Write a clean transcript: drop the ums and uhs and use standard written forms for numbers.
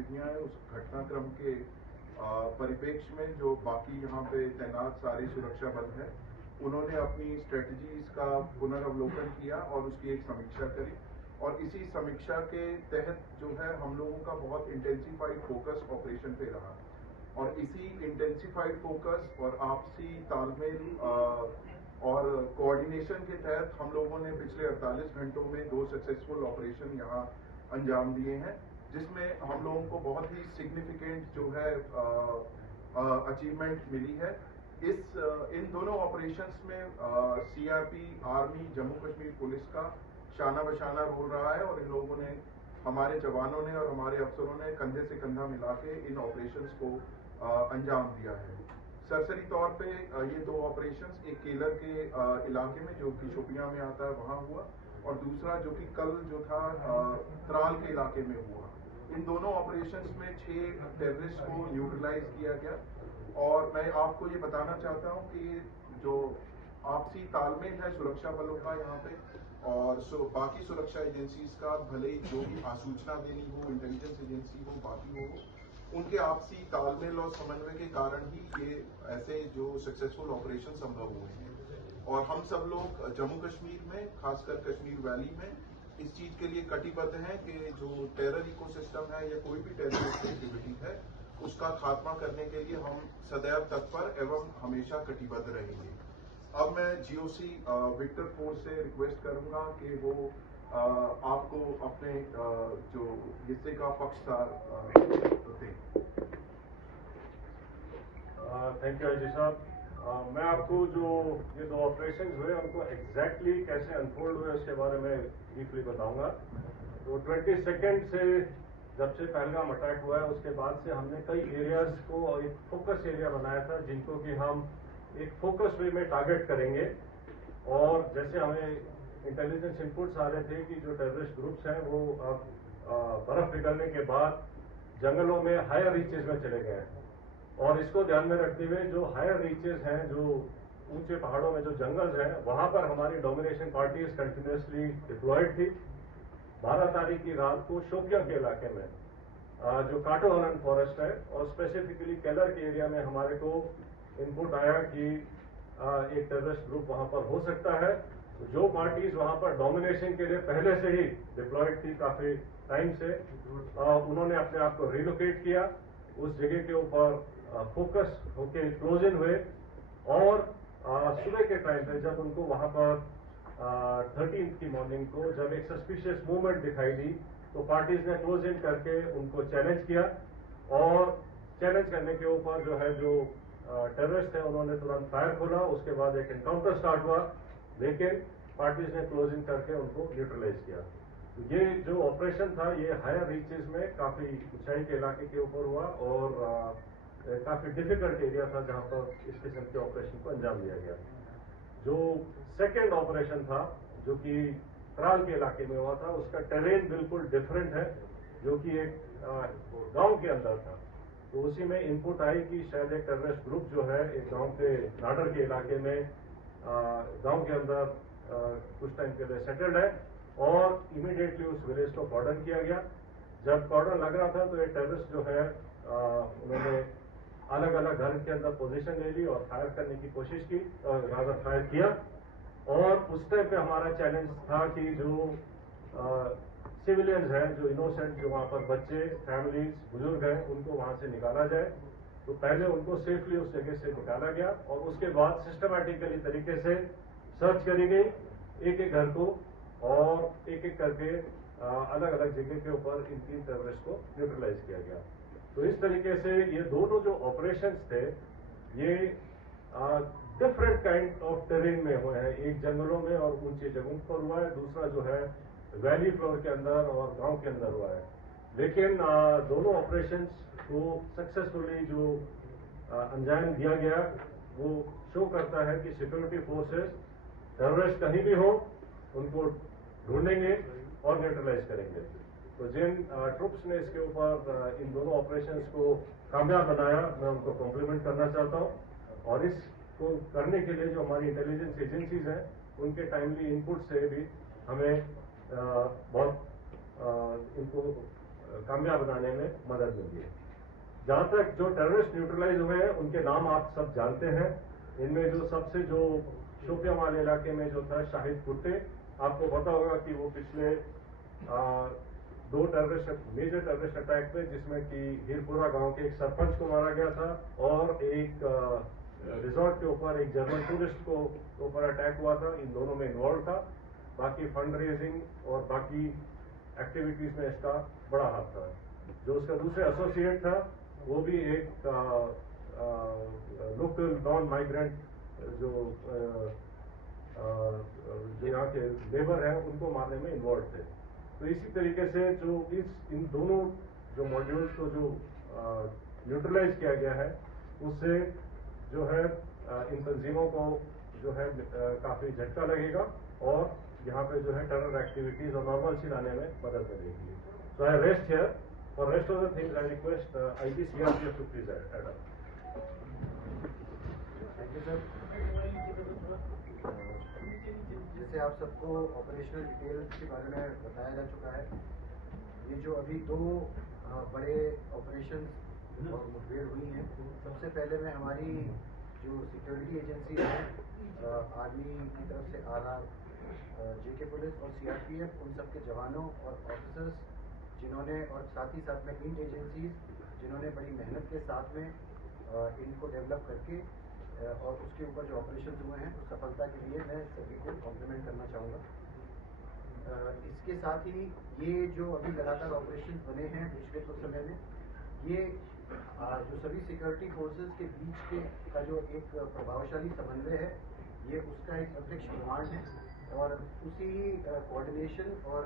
गतिविधियां हैं उस घटनाक्रम के परिप्रेक्ष्य में जो बाकी यहाँ पे तैनात सारे सुरक्षा बल हैं उन्होंने अपनी स्ट्रेटजीज का पुनर्वलोकन किया और उसकी एक समीक्षा करी और इसी समीक्षा के तहत जो है हम लोगों का बहुत इंटेंसिफाइड फोकस ऑपरेशन पे रहा और इसी इंटेंसिफाइड फोकस और आपसी तालमेल और कोऑर्डिनेशन के तहत हम लोगों ने पिछले 48 घंटों में 2 सक्सेसफुल ऑपरेशन यहाँ अंजाम दिए हैं जिसमें हम लोगों को बहुत ही सिग्निफिकेंट जो है अचीवमेंट मिली है। इन दोनों ऑपरेशंस में CRP, army, Jammu Kashmir police का शाना बशाना रोल रहा है और इन लोगों ने, हमारे जवानों ने और हमारे अफसरों ने कंधे से कंधा मिला के इन ऑपरेशंस को अंजाम दिया है। सरसरी तौर पे ये 2 ऑपरेशंस, एक केलर के इलाके में जो कि शोपियां में आता है वहां हुआ और दूसरा जो कि कल जो था त्राल के इलाके में हुआ। इन दोनों ऑपरेशंस में 6 टेररिस्ट को न्यूट्रलाइज किया गया और मैं आपको ये बताना चाहता हूँ कि जो आपसी तालमेल है सुरक्षा बलों का यहाँ पे और बाकी सुरक्षा एजेंसीज का, भले ही जो भी आसूचना देनी हो, इंटेलिजेंस एजेंसी हो, बाकी हो, उनके आपसी तालमेल और समन्वय के कारण ही ये ऐसे जो सक्सेसफुल ऑपरेशन संभव हुए हैं और हम सब लोग जम्मू कश्मीर में, खासकर कश्मीर वैली में इस चीज के लिए कटिबद्ध हैं कि जो टेरर इकोसिस्टम है या कोई भी टेररिस्ट एक्टिविटी है उसका खात्मा करने के लिए हम सदैव तत्पर एवं हमेशा कटिबद्ध रहेंगे। अब मैं जीओसी विक्टर फोर्स से रिक्वेस्ट करूंगा कि वो आपको अपने जो हिस्से का पक्षकार दें। थैंक यू अजय साहब। मैं आपको जो ये 2 ऑपरेशंस हुए उनको एग्जैक्टली कैसे अनफोल्ड हुए उसके बारे में ब्रीफली बताऊंगा। तो 22 से जब से पहलगाम अटैक हुआ है उसके बाद से हमने कई एरियाज को एक फोकस एरिया बनाया था जिनको कि हम एक फोकस वे में टारगेट करेंगे और जैसे हमें इंटेलिजेंस इनपुट्स आ रहे थे कि जो टेररिस्ट ग्रुप्स हैं वो अब बर्फ पिघलने के बाद जंगलों में हायर रीचेज में चले गए हैं और इसको ध्यान में रखते हुए जो हायर रीचेज हैं, जो ऊंचे पहाड़ों में जो जंगल्स हैं, वहां पर हमारी डोमिनेशन पार्टीज कंटिन्यूसली डिप्लॉयड थी। 12 तारीख की रात को शोपियां के इलाके में जो काटोहनन फॉरेस्ट है और स्पेसिफिकली केलर के एरिया में हमारे को इनपुट आया कि एक टेररिस्ट ग्रुप वहां पर हो सकता है। जो पार्टीज वहां पर डोमिनेशन के लिए पहले से ही डिप्लॉयड थी काफी टाइम से, उन्होंने अपने आप को रिलोकेट किया, उस जगह के ऊपर फोकस होके क्लोज इन हुए और सुबह के टाइम पे जब उनको वहां पर 13th की मॉर्निंग को जब एक सस्पिशियस मूवमेंट दिखाई दी तो पार्टीज ने क्लोज इन करके उनको चैलेंज किया और चैलेंज करने के ऊपर जो है जो टेररिस्ट है उन्होंने तुरंत फायर खोला। उसके बाद एक एनकाउंटर स्टार्ट हुआ लेकिन पार्टीज ने क्लोज इन करके उनको न्यूट्रलाइज किया। ये जो ऑपरेशन था ये हायर रीचेज में काफी ऊंचाई के इलाके के ऊपर हुआ और काफी डिफिकल्ट एरिया था जहां पर इस किस्म के ऑपरेशन को अंजाम दिया गया। जो सेकेंड ऑपरेशन था जो कि त्राल के इलाके में हुआ था उसका टेरेन बिल्कुल डिफरेंट है, जो कि एक गांव के अंदर था। तो उसी में इनपुट आई कि शायद एक टेररिस्ट ग्रुप जो है एक गांव के नाडर के इलाके में गांव के अंदर कुछ टाइम के लिए सेटल्ड है और इमीडिएटली उस विलेज को कॉर्डन किया गया। जब कॉर्डन लग रहा था तो ये टेररिस्ट जो है उन्होंने अलग अलग घर के अंदर पोजीशन ले ली और फायर करने की कोशिश की और राजा फायर किया और उस टाइम पे हमारा चैलेंज था कि जो सिविलियंस हैं, जो इनोसेंट, जो वहां पर बच्चे, फैमिलीज, बुजुर्ग हैं, उनको वहां से निकाला जाए। तो पहले उनको सेफली उस जगह से निकाला गया और उसके बाद सिस्टमैटिकली तरीके से सर्च करी गई एक एक घर को और एक एक करके अलग अलग जगह के ऊपर इन 3 टेररिस्ट को न्यूट्रलाइज किया गया। तो इस तरीके से ये दोनों जो ऑपरेशंस थे ये डिफरेंट काइंड ऑफ टेरेन में हुए हैं। एक जंगलों में और ऊंची जगहों पर हुआ है, दूसरा जो है वैली फ्लोर के अंदर और गांव के अंदर हुआ है। लेकिन दोनों ऑपरेशंस को सक्सेसफुली जो अंजाम दिया गया वो शो करता है कि सिक्योरिटी फोर्सेस टेररिस्ट कहीं भी हो उनको ढूंढेंगे और न्यूट्रलाइज करेंगे। तो जिन ट्रुप्स ने इसके ऊपर इन दोनों ऑपरेशंस को कामयाब बनाया मैं उनको कॉम्प्लीमेंट करना चाहता हूं और इसको करने के लिए जो हमारी इंटेलिजेंस एजेंसीज हैं उनके टाइमली इनपुट से भी हमें बहुत इनको कामयाब बनाने में मदद मिली है। जहां तक जो टेररिस्ट न्यूट्रलाइज हुए हैं उनके नाम आप सब जानते हैं। इनमें जो सबसे जो शोपियां वाले इलाके में जो था शाहिद कुट्टे, आपको पता होगा कि वो पिछले 2 मेजर टेररिस्ट अटैक में, जिसमें कि हीरपुरा गांव के एक सरपंच को मारा गया था और एक रिजॉर्ट के ऊपर एक जर्मन टूरिस्ट को ऊपर अटैक हुआ था, इन दोनों में इन्वॉल्व था। बाकी फंड रेजिंग और बाकी एक्टिविटीज में इसका बड़ा हाथ था। जो उसका दूसरे एसोसिएट था वो भी एक लोकल नॉन माइग्रेंट जो यहाँ के लेबर हैं उनको मारने में इन्वॉल्व थे। तो इसी तरीके से जो इन दोनों जो मॉड्यूल्स को जो न्यूट्रलाइज किया गया है, उससे जो है इन तंजीमों को जो है काफी झटका लगेगा और यहाँ पे जो है टेरर एक्टिविटीज और नॉर्मल सी लाने में मदद मिलेगी। So I rest here. For rest of the things I request IG CRPF to please add up. Thank you sir. जैसे आप सबको ऑपरेशनल डिटेल्स के बारे में बताया जा चुका है, ये जो अभी 2 बड़े ऑपरेशंस और मुठभेड़ हुई हैं, सबसे पहले में हमारी जो सिक्योरिटी एजेंसी है, आर्मी की तरफ से आरआर, जेके पुलिस और सीआरपीएफ, उन सबके जवानों और ऑफिसर्स जिन्होंने, और साथ ही साथ में इंट एजेंसीज जिन्होंने बड़ी मेहनत के साथ में इनको डेवलप करके और उसके ऊपर जो ऑपरेशन हुए हैं उस सफलता के लिए मैं सभी को कॉम्प्लीमेंट करना चाहूँगा। इसके साथ ही ये जो अभी लगातार ऑपरेशन बने हैं पिछले कुछ समय में, ये जो सभी सिक्योरिटी फोर्सेस के बीच के का जो एक प्रभावशाली समन्वय है, ये उसका एक प्रत्यक्ष प्रमाण है और उसी कोऑर्डिनेशन और